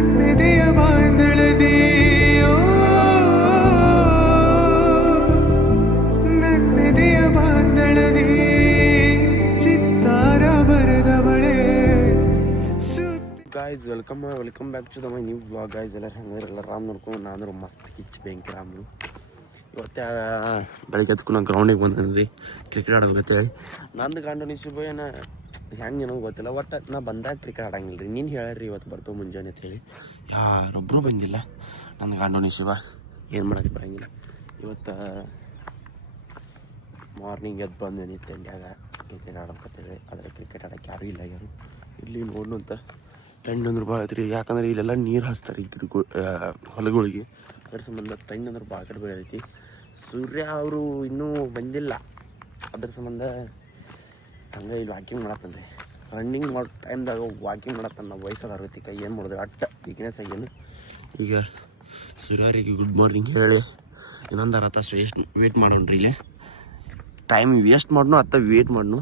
ನನ್ನೆದೆಯ ಬಾಂಧಳದಿ ನನ್ನೆದೆಯ ಬಾಂಧಳದಿ ಚಿತ್ತಾರ ಬರೆದವಳೆ. Guys welcome back to the my new blog. Guys ಎಲ್ಲರೂ ಹೆಂಗಿರಲ್ಲ ರಾಮ್ ನೋಡ್ಕೊಂಡು ನಾನು ಮಸ್ತ್ ಕಿಚ್ಚು ಬೆಂಕಿ ರಾಮ್ರು. ಇವತ್ತು ಬೆಳಗ್ಗೆ ಎತ್ಕೊಂಡು ನಾನು ಗ್ರೌಂಡಿಗೆ ಬಂದ್ರಿ ಕ್ರಿಕೆಟ್ ಆಡ್ಬೇಕಂತೇಳಿ. ನಂದು ಗಂಡು ನಿಶುಭೇನ ಹೆಂಗೆ ಏನೋ ಗೊತ್ತಿಲ್ಲ, ಒಟ್ಟು ನಾ ಬಂದಾಗ ಕ್ರಿಕೆಟ್ ಆಡಂಗಿಲ್ಲ ರೀ. ನೀನು ಹೇಳ್ರಿ ಇವತ್ತು ಬರ್ತಾವೆ ಮುಂಜಾನೆ ಅಂತೇಳಿ, ಯಾರೊಬ್ಬರು ಬಂದಿಲ್ಲ. ನನ್ನ ಗಂಡು ನಿಶುಭ ಏನು ಮಾಡೋಕ್ಕೆ ಬರೋಂಗಿಲ್ಲ. ಇವತ್ತು ಮಾರ್ನಿಂಗ್ ಎದ್ದು ಬಂದು ನಿಂತು ಇಂಡ್ಯಾಗ ಕ್ರಿಕೆಟ್ ಆಡ್ಬೇಕಂತೇಳಿ. ಆದರೆ ಕ್ರಿಕೆಟ್ ಆಡೋಕ್ಕೆ ಯಾರೂ ಇಲ್ಲ. ಯಾರು ಇಲ್ಲಿ ನೋಡು ಅಂತ ತಣ್ಣಂದ್ರೆ ಭಾಳ ಐತ್ರಿ. ಯಾಕಂದ್ರೆ ಇಲ್ಲೆಲ್ಲ ನೀರು ಹಾಸ್ತಾರೆ ಈ ಹೊಲಗಳಿಗೆ. ಅದ್ರ ಸಂಬಂಧ ತಣ್ಣಂದ್ರೆ ಭಾಳ ಕಡೆ ಬೆಳೆದೈತಿ. ಸೂರ್ಯ ಅವರು ಇನ್ನೂ ಬಂದಿಲ್ಲ, ಅದ್ರ ಸಂಬಂಧ ಹಂಗೆ ಇಲ್ಲಿ ವಾಕಿಂಗ್ ಮಾಡತ್ತಾನ ರೀ. ರನ್ನಿಂಗ್ ಮಾಡೋ ಟೈಮ್ದಾಗ ವಾಕಿಂಗ್ ಮಾಡತ್ತಾನ. ನಾವು ವಯಸ್ಸಾದ ಅರ್ವತ್ತಿಕ ಏನು ಮಾಡಿದ್ರೆ ಅಟ್ಟ ವೀಕ್ನೆಸ್ ಆಗ್ಯಾನು. ಈಗ ಸೂರ್ಯರಿಗೆ ಗುಡ್ ಮಾರ್ನಿಂಗ್ ಹೇಳಿ ಇನ್ನೊಂದು ಅರ್ಥ ವೇಟ್ ಮಾಡೋಣ್ರಿ. ಇಲ್ಲೇ ಟೈಮ್ ವೇಸ್ಟ್ ಮಾಡ್ನು ಅತ್ತ ವೇಟ್ ಮಾಡ್ನು.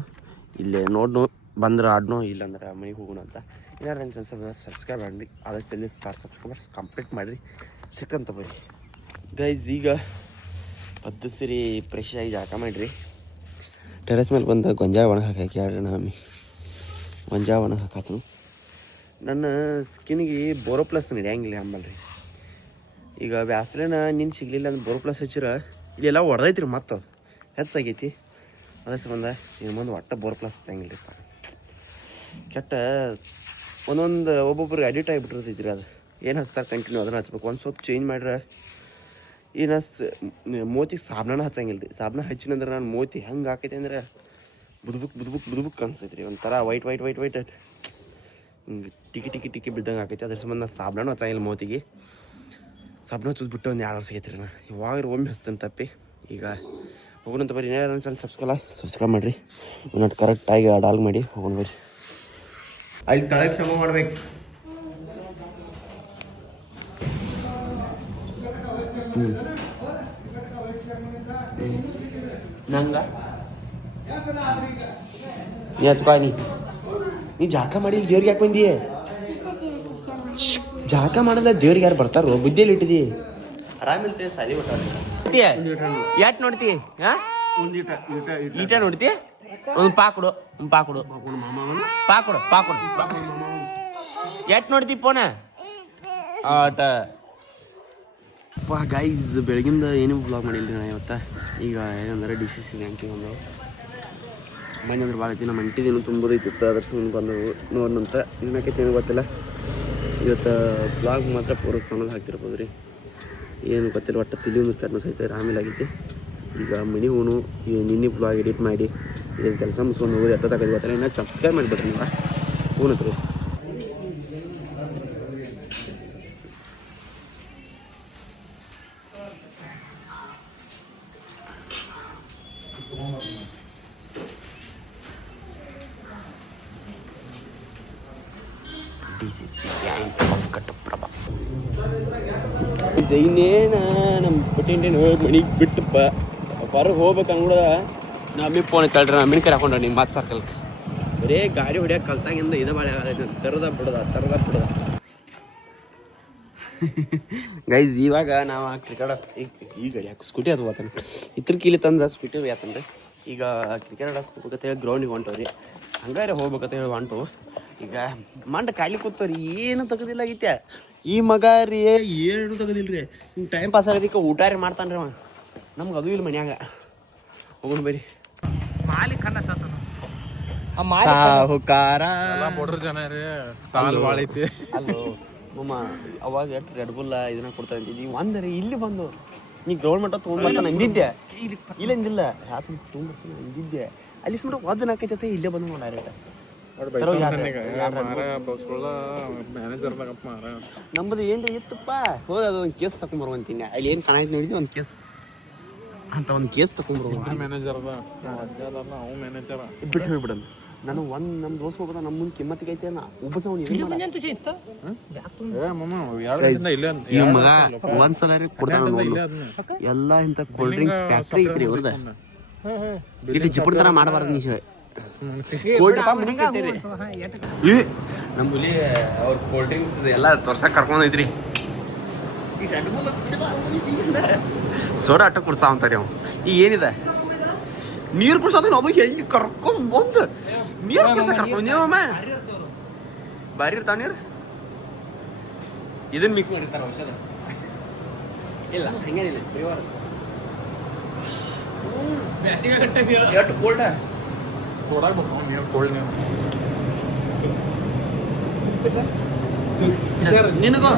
ಇಲ್ಲೇ ನೋಡ್ನು ಬಂದ್ರೆ ಆಡ್ನು, ಇಲ್ಲಾಂದ್ರೆ ಮನೆಗೆ ಹೋಗೋಣ ಅಂತ. ಏನಾರು ನನ್ನ ಸಬ್ಸ್ಕ್ರೈಬ್ ಮಾಡಿರಿ, ಆದಷ್ಟು ಜಲ್ದಿ ಸಬ್ಸ್ಕ್ರೈಬರ್ಸ್ ಕಂಪ್ಲೀಟ್ ಮಾಡಿರಿ, ಸಿಕ್ಕಂತ ಬರ್ರಿ ಗೈಸ್. ಈಗ ಪದ್ದು ಸಿರಿ ಫ್ರೆಶ್ ಆಗಿ ಜಾಕ ಮಾಡಿರಿ. ಟೆರೆಸ್ ಮೇಲೆ ಬಂದ ಗೊಂಜಾಳ ಒಣಗಿ ಹಾಕಿ ಯಾರು ನಮ್ಮಿ ಗೊಂಜಾಳ ಒಣಗಿ ಹಾಕಾತನು. ನನ್ನ ಸ್ಕಿನ್ಗೆ ಬೋರೋಪ್ಲಸ್ ನಡೆಯಂಗಿಲ್ಲ ಅಂಬಲ್ರಿ. ಈಗ ವ್ಯಾಸ್ಲಿನ ನಿನ್ನ ಸಿಗಲಿಲ್ಲ ಅಂದ್ರೆ ಬೋರೋಪ್ಲಸ್ ಹಚ್ಚಿರ ಇಲ್ಲೆಲ್ಲ ಹೊಡೆದೈತಿ ರೀ, ಮತ್ತು ಹೆಚ್ಚಾಗೈತಿ. ಅದ್ರ ಸಂಬಂಧ ಇನ್ನು ಮುಂದೆ ಒಟ್ಟ ಬೋರೋಪ್ಲಸ್ ಹಚ್ಚಂಗಿಲ್ಲ ರೀ. ಕೆಟ್ಟ ಒಂದೊಂದು ಒಬ್ಬೊಬ್ರಿಗೆ ಅಡಿಕ್ಟ್ ಆಗಿಬಿಟ್ಟಿರ್ತೈತಿ ರೀ. ಅದು ಏನು ಹಚ್ತಾರೆ ಕಂಟಿನ್ಯೂ ಅದನ್ನು ಹಚ್ಬೇಕು. ಒಂದು ಸ್ವಲ್ಪ ಚೇಂಜ್ ಮಾಡ್ರೆ ಏನು ಮೋತಿಗೆ ಸಾಬನ ಹಚ್ಚಂಗಿಲ್ಲ ರೀ. ಸಾಬನ ಹಚ್ಚಿನಂದ್ರೆ ನಾನು ಮೋತಿ ಹೆಂಗೆ ಹಾಕೈತೆ ಅಂದ್ರೆ ಬುದ್ಬುಕ್ ಅನ್ಸೈತೆ ರೀ. ಒಂಥರ ವೈಟ್ ಹಿಂಗೆ ಟಿಕಿ ಬಿದ್ದಂಗೆ ಹಾಕೈತಿ. ಅದ್ರ ಸಂಬಂಧ ನಾನು ಸಾಬನೂ ಹಚ್ಚಂಗಿಲ್ಲ ಮೋತಿಗೆ. ಸಾಬನ ಹಚ್ಚಿದ್ಬಿಟ್ಟು ಒಂದು 2 ವರ್ಷ ಆಗೈತೆ ರೀ. ನಾ ಇವಾಗ ಒಮ್ಮೆ ಹಚ್ತೇನೆ ತಪ್ಪಿ. ಈಗ ಹೋಗೋಣಂತ ಬರ್ರಿ. ಏನಾರು ಒಂದು ಸ್ವಲ್ಪ ಸಬ್ಸ್ಕ್ರೈಬ್ ಮಾಡಿರಿ, ಇನ್ನೊಂದು ಕರೆಕ್ಟಾಗಿ ಡಾಲ್ ಮಾಡಿ ಹೋಗೋಣ ಬರ್ರಿ. ಅಲ್ಲಿ ತಳಗೆ ಶ್ರಮ ಮಾಡ್ಬೇಕು. ನಂಗ ನೀ ಹಚ್ಕೊ. ನೀ ಜಾಕ ಮಾಡಿ ದೇವ್ರಿಗೆ ಯಾಕೆ ಬಂದಿ? ಜಾಕ ಮಾಡಲ್ಲ ದೇವ್ರಿಗೆ ಯಾರು ಬರ್ತಾರೋ? ಬುದ್ಧಿಯಲ್ಲಿ ಇಟ್ಟಿದಿ ಆರಾಮಿಲ್ತೆ ಸಾಲಿ ಯಾಟ್ ನೋಡ್ತಿ? ಈಟ ನೋಡ್ತಿ? ಒಂದು ಪಾಕೊಡು ಯಾಟ್ ನೋಡ್ತಿ ಫೋನ ಆಟ ಗೈಸ್. ಬೆಳಗಿಂದ ಏನೂ ವ್ಲಾಗ್ ಮಾಡಿಲ್ಲ ನಾ ಇವತ್ತು. ಈಗ ಏನಂದ್ರೆ ಡಿಶಸ್ ಬ್ಯಾಂಕಿಂಗ್ ಒಂದು ಮನೆ ಅಂದ್ರೆ ಭಾಳ ಐತಿ. ನಮ್ಮ ಅಂಟಿದೇನು ತುಂಬೋದೈತಿತ್ತು, ಅದ್ರ ಸಂಬಂಧ ಬಂದವು ನೋಡೋಣಂತ. ಏನಕ್ಕೈತಿ ಏನೂ ಗೊತ್ತಿಲ್ಲ. ಇವತ್ತು ವ್ಲಾಗ್ ಮಾತ್ರ ಪೂರ ಸಣ್ಣದು ಹಾಕ್ತಿರ್ಬೋದು ರೀ. ಏನು ಗೊತ್ತಿಲ್ಲ, ಒಟ್ಟು ತಿಳಿ ಒಂದು ಕರ್ನ ಸಹಿತ ಆಮೇಲೆ ಆಗೈತಿ. ಈಗ ಮನೆ ಹೋನು ಈಗ ನಿನ್ನೆ ವ್ಲಾಗ್ ಎಡಿಟ್ ಮಾಡಿ ಇದು ಕೆಲಸ ಮುಗಿಸ್ಕೊಂಡು ಹೋಗೋದು ಎಷ್ಟೋ ತಗೋದು ಗೊತ್ತಿಲ್ಲ. ಇನ್ನೂ ಸಬ್ಸ್ಕ್ರೈಬ್ ಮಾಡಿಬಿಟ್ರಿ ನೀವು ಫೋನ್ ಹತ್ರ. ಇನ್ನೇನ ನಮ್ಮ ಪುಟ್ಟಿಂಟೇನು ಹೋಗಿ ಮನೆಗೆ ಬಿಟ್ಟಪ್ಪ ಹೊರಗೆ ಹೋಗ್ಬೇಕು ಅನ್ಬಿಡ. ನಮಗೆ ಫೋನ್ ತಳ್ರಿ, ನಮ್ಮಿನ ಕರೆ ಹಾಕೊಂಡ್ರೆ ನಿಮ್ಮ ಮಾತು ಸರ್ಕಲ್ ಬರೀ ಗಾಡಿ ಹೊಡ್ಯಕ್ಕೆ ಕಲ್ತಾಗಿಂದ ಇದು ಬಾಳೆ ತರದ ಬಿಡದ ಗೈಸ್. ಇವಾಗ ನಾವು ಕ್ರಿಕೆಟ್ ಈಗ ಯಾಕೆ ಸ್ಕೂಟಿ ಅದು ಹೋಗ್ತಾನೆ ಇತ್ರ ಕೀಲಿ ತಂದ ಸ್ಕೂಟಿ ಹೋಗ್ತಾನೆ. ಈಗ ಕ್ರಿಕೆಟ್ ಆಡಕ್ಕೆ ಹೋಗ್ಬೇಕಂತ ಹೇಳಿ ಗ್ರೌಂಡಿಗೆ ಹೊಂಟವ್ರಿ. ಹಂಗಾರೆ ಹೋಗ್ಬೇಕಂತ ಹೇಳಿ ಹೊಂಟು. ಈಗ ಮಂಡ ಕಾಯ್ಲಿ ಕೂತವ್ರಿ, ಏನು ತೆಗದಿಲ್ಲ ಆಗೈತೆ ಈ ಮಗ ರೀ, ಏನು ತೆಗದಿಲ್ಲ ರೀ. ಹಿಂಗೆ ಟೈಮ್ ಪಾಸ್ ಆಗೋದಕ್ಕೆ ಊಟ ರೀ ಮಾಡ್ತಾನೆ ರೀ ಅವ. ನಮ್ಗೆ ಅದು ಇಲ್ಲ ಮನ್ಯಾಗ. ಹೋಗೋಣ ಬರ್ರಿ. ಸಾಹುಕಾರ ಜನ ರೀ ಸಾಲು ಭಾಳ ಐತಿ. ಅಲ್ಲೋ ಮಮ್ಮ ಅವಾಗ ಎಷ್ಟು ರೆಡ್ ಬುಲ್ಲ ಇದನ್ನ ಕೊಡ್ತಾ ಇದ್ದಿದ್ದಿ. ಒಂದರೆ ಇಲ್ಲಿ ಬಂದು ನೀ ಗ್ರೌಂಡ್ ಮಟ್ಟ ತೊಗೊಂಡ್ಬರ್ತಾನೆ ಅಂದಿದ್ದೆ. ಇಲ್ಲ ಅಂದಿಲ್ಲ, ರಾತ್ರಿ ತೊಗೊಂಡ್ಬರ್ತಾನೆ ಅಂದಿದ್ದೆ. ಅಲ್ಲಿ ಸುಮ್ಮನೆ ಒದ್ದನ ಹಾಕೈತೆ, ಇಲ್ಲೇ ಬಂದು ಡೈರೆಕ್ಟ್ ನಮ್ಮದು ಏನ್ರಿ ಇತ್ತಪ್ಪ. ಹೋಗಿ ಅದು ಒಂದು ಕೇಸ್ ತಗೊಂಡ್ಬರುವಂತೀನಿ. ಅಲ್ಲಿ ಏನು ಕಾಣಾಯ್ತು ನೋಡಿದ್ವಿ, ಒಂದು ಕೇಸ್ ಅಂತ ಒಂದು ಕೇಸ್ ತಗೊಂಡ್ಬರು. ಮ್ಯಾನೇಜರ್ ಬಿಟ್ಟು ಹೋಗ್ಬಿಡೋಣ. ನಾನು ನಮ್ಮ ದೋಸ್ತ್ ಹೋಗ್ಬೋದ ನಮ್ಮ ಮುಂದೆ ಕಿಮ್ಮತ್ತಿಗೆ ಐತೆ ಒಬ್ಬ ಒಂದ್ಸಲ ಕೊಡ್ತಾನ ಎಲ್ಲ ಇಂಥ ಕೋಲ್ಡ್ ಡ್ರಿಂಕ್ಸ್ ಫ್ಯಾಕ್ಟ್ರಿ ಐತ್ರಿ ಅವ್ರದ. ಇಟ್ಟು ಜಿಪುಣ ತರ ಮಾಡಬಾರ್ದು ನೀ ನಮ್ಮ ಹುಲಿ ಅವ್ರ ಕೋಲ್ಡ್ ಡ್ರಿಂಕ್ಸ್ ಎಲ್ಲ ತೋರ್ಸಕ್ ಕರ್ಕೊಂಡೈತ್ರಿ. ಸೋಡಾ ಆಟ ಕುಡ್ಸಾವಂತಾರಿ ಅವ. ಈಗ ಏನಿದೆ ನೀರು ಕುಡ್ಸೋದ ಅದು ಎಲ್ಲಿ ಕರ್ಕೊಂಬಂದು ನೀರು ಕುಡ್ಸ ಕರ್ಕೊಂಡ್ ನೀವಮ್ಮ ಬಾರಿ ಇರ್ತಾವ ನೀರು. ಇದನ್ನ ಮಿಕ್ಸ್ ಮಾಡಿರ್ತಾರ ಔಷಧ ಇಲ್ಲ ಹಂಗೇನಿಲ್ಲ. ಎಷ್ಟು ಕೋಲ್ಡ ಸೋಡಾ ನೀರು ಕೋಲ್ಡ್ ನೀರು ನಿನಗೋ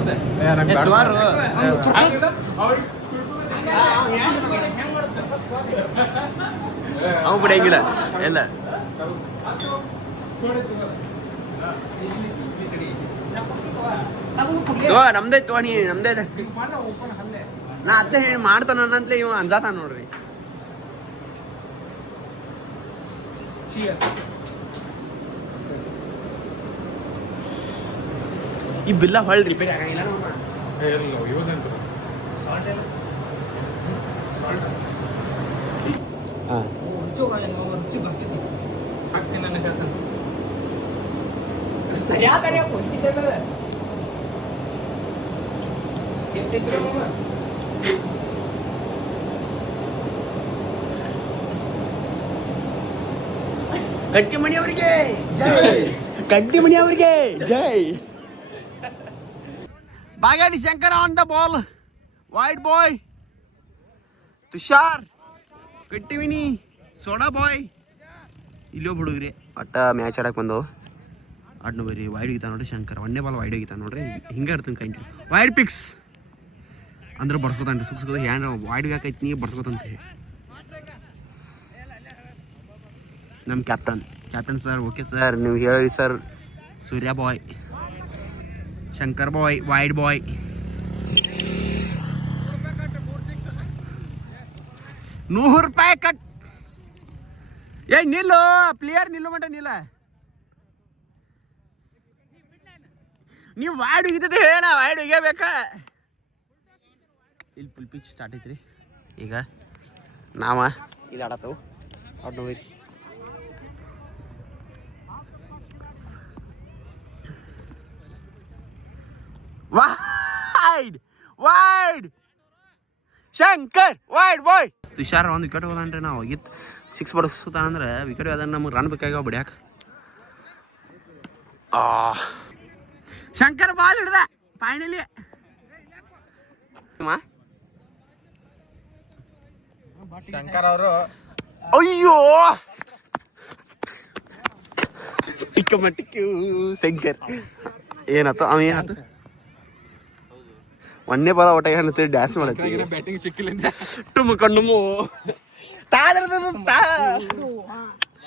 ಅವು ಬಿಡಂಗಿಲ್ಲ ಎಲ್ಲ ನಮ್ದೇ ನೀ ನಮ್ದೇ ನಾ ಅತ್ತೆ ಹೇಳಿ ಮಾಡ್ತಾನ ಅಂತಲೇ ಇವ ಅಂಜಾತಾನ ನೋಡ್ರಿ. ಈ ಬಿಲ್ಲ ಹೊಳ್ ರಿಪೇರಿ ಆಗಂಗಿಲ್ಲ ಗಟ್ಟಿಮಣಿ ಅವರಿಗೆ ಜೈ, ಗಟ್ಟಿಮಣಿ ಅವರಿಗೆ ಜೈ. Bagedi Shankar on the ball, white boy Tushar, Gattimani soda boy. ಇಲ್ಲೋ ಹುಡುಗ್ರಿ ಒಟ್ಟ ಮ್ಯಾಚ್ ಆಡಕ್ ಬಂದವು. ಆಡ್ನು ಬರೀ ವೈಡ್ ಹೋಗಿತಾ ನೋಡ್ರಿ ಶಂಕರ್. ಒಂದೇ ಬಾಲ್ ವೈಡ್ ಹೋಗಿತಾ ನೋಡ್ರಿ. ಹಿಂಗೆ ಇರ್ತಂಗೆ ಕಂಟಿ ವೈಡ್ ಪಿಕ್ಸ್ ಅಂದ್ರೆ ಬರ್ಸ್ಕೊತಾನ್ರಿ. ಸುಕ್ಸ್ಕೋದ ಹ್ಯಾಂಡ್ ವೈಡ್ ಹಾಕೈತಿ ನೀ ಬರ್ಸ್ಕೊತಂತ. ನಮ್ಮ ಕ್ಯಾಪ್ಟನ್ ಸರ್ ಓಕೆ ಸರ್ ನೀವು ಹೇಳಿ ಸರ್. ಸೂರ್ಯ ಬಾಯ್, ಶಂಕರ್ ಬಾಯ್, ವೈಡ್ ಬಾಯ್. ₹100 ಕಟ್. ಏ ನಿಲ್ಲು ಪ್ಲೇಯರ್, ನಿಲ್ಲು ಮಟ ನಿಲ್ಲ. ನೀವು ವೈಡ್ ಹೋಗಿದ್ದೆ ಹೇಳ, ವೈಡ್ ಹೋಗ್ಯಬೇಕ. ಇಲ್ಲಿ ಫುಲ್ ಪಿಚ್ ಸ್ಟಾರ್ಟ್ ಐತ್ರಿ. ಈಗ ನಾವ ಇದು ಆಡತ್ತವು ಆಡ್ ನೋಡ್ರಿ. ವೈಡ್ ವೈಡ್ ಶಂಕರ್ ವೈಡ್ ಬಾಯ್. ತುಷಾರ್ ಒಂದು ವಿಕೆಟ್ ಹೋದನ್ರಿ. ನಾವು ಹೋಗಿತ್ತು 6 ಬಡಿಸ್ತಾನಂದ್ರೆ ವಿಕೆಟ್ ಅದನ್ನ ನಮ್ಗೆ ರನ್ ಬೇಕಾಗ್ಯಾವ ಬಿಡ್ಯಾಕ. ಶಂಕರ್ ಬಾಲ್ ಹಿಡ್ದ ಫೈನಲಿ. ಶಂಕರ್ ಅವರು ಅಯ್ಯೋ ಇಕ್ಕ ಮಟ್ಟಿಕ್ಕೆ ಶಂಕರ್ ಏನಾಯ್ತು ಅವ ಏನಾಯ್ತು ಒಂದೇ ಬಾಲ ಒಟ್ಟ ಏನಂತ ಡ್ಯಾನ್ಸ್ ಮಾಡತ್ತಿ. ಬ್ಯಾಟಿಂಗ್ ಸಿಕ್ಕಿಲ್ಲ ಟುಮ್ ಕಣ್ಣು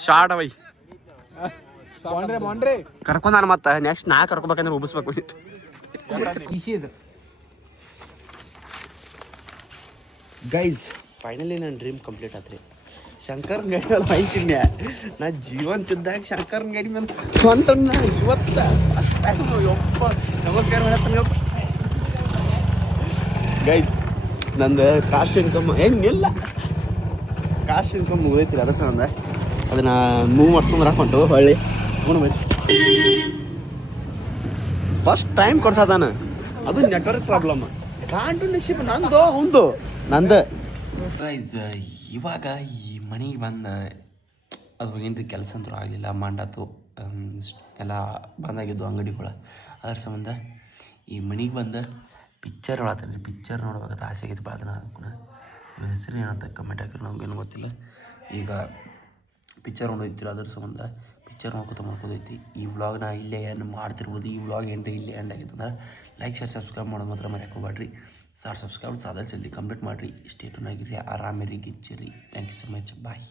ಶಾರ್ಟ್ ಅವೈ ಕರ್ಕೊಂಡ್ ನಾನು ಮತ್ತೆ ನೆಕ್ಸ್ಟ್ ನಾ ಕರ್ಕೋಬೇಕಂದ್ರೆ ಉಬ್ಬಿಸ್ಬೇಕು. ಗೈಸ್ ಫೈನಲಿ ನನ್ನ ಡ್ರೀಮ್ ಕಂಪ್ಲೀಟ್ ಆತ್ರಿ. ಶಂಕರ್ನ ಗಾಡಿ ಮೇಲೆ ಹೋಯ್ತೀನಿ ನಾ. ಜೀವಂತಿದ್ದಾಗ ಶಂಕರ್ನ ಗಾಡಿ ಮೇಲೆ ಹೊಂಟನ್ನ ಇವತ್ತ ಫಸ್ಟ್ ಟೈಮ್. ಯಪ್ಪ ನಮಸ್ಕಾರ ಮಾಡತ್ತಾನ. ಗೈಸ್ ನಂದು ಕಾಸ್ಟ್ ಇನ್ಕಮ್ ಏನಿಲ್ಲ, ಕಾಸ್ಟ್ ಇನ್ಕಮ್ ಮುಗಿದೈತಿ. ಅದಕ್ಕೆ ನಂದು ಅದನ್ನ ಮೂವ್ ಮಾಡ್ಸ್ಕೊಂಡ್ ಹಾಕೊಂಡು ಹೊಳ್ಳಿ ಫಸ್ಟ್ ಟೈಮ್ ಕೊಡ್ಸತಾನ. ಅದು ನೆಟ್ವರ್ಕ್ ಪ್ರಾಬ್ಲಮ್. ಕಾಂಟರ್ಶಿಪ್ ನಂದು ಒಂದು ನಂದು. ಗೈಸ್ ಇವಾಗ ಈ ಮನೆಗೆ ಬಂದ ಅದು ಏನ್ರಿ ಕೆಲಸ ಅಂತೂ ಆಗಲಿಲ್ಲ. ಮಾಡಾತು ಎಲ್ಲ ಬಂದಾಗಿದ್ದು ಅಂಗಡಿಗಳು. ಅದ್ರ ಸಂಬಂಧ ಈ ಮನೆಗೆ ಬಂದ ಪಿಕ್ಚರ್ ನೋಡತ್ತೀನಿ. ಪಿಕ್ಚರ್ ನೋಡ್ಬೇಕಂತ ಆಸೆ ಆಗೈತಿ ಭಾಳ ದಿನ. ಅದಕ್ಕೂ ಇವನ ಹೆಸರು ಏನಂತ ಕಮೆಂಟ್ ಹಾಕಿರಿ, ನಮ್ಗೇನು ಗೊತ್ತಿಲ್ಲ. ಈಗ ಪಿಕ್ಚರ್ ನೋಡೋಯ್ತಿರ, ಅದ್ರ ಸಂಬಂಧ ಪಿಕ್ಚರ್ ಮಾಡ್ಕೋದೈತಿ. ಈ ವ್ಲಾಗ್ನ ಇಲ್ಲೇ ಏನು ಮಾಡ್ತಿರ್ಬೋದು. ಈ ವ್ಲಾಗ್ ಏನ್ರಿ ಇಲ್ಲೇ ಎಂಡ್ ಆಗಿತ್ತಂದ್ರೆ ಲೈಕ್ ಶೇರ್ ಸಬ್ಸ್ಕ್ರೈಬ್ ಮಾಡೋದು ಮಾತ್ರ ಮರೆಯೋಕೆ ಹೋಗ್ಬೇಡ್ರಿ. ಸರ್ ಸಬ್ಸ್ಕ್ರೈಬ್ ಸಾಧ ಜಲ್ದಿ ಕಂಪ್ಲೀಟ್ ಮಾಡಿರಿ. ಸ್ಟೇ ಟ್ಯೂನ್ ಆಗಿರಿ, ಆರಾಮಿರಿ, ಗಿಚ್ಚಿರಿ. Thank you so much, bye.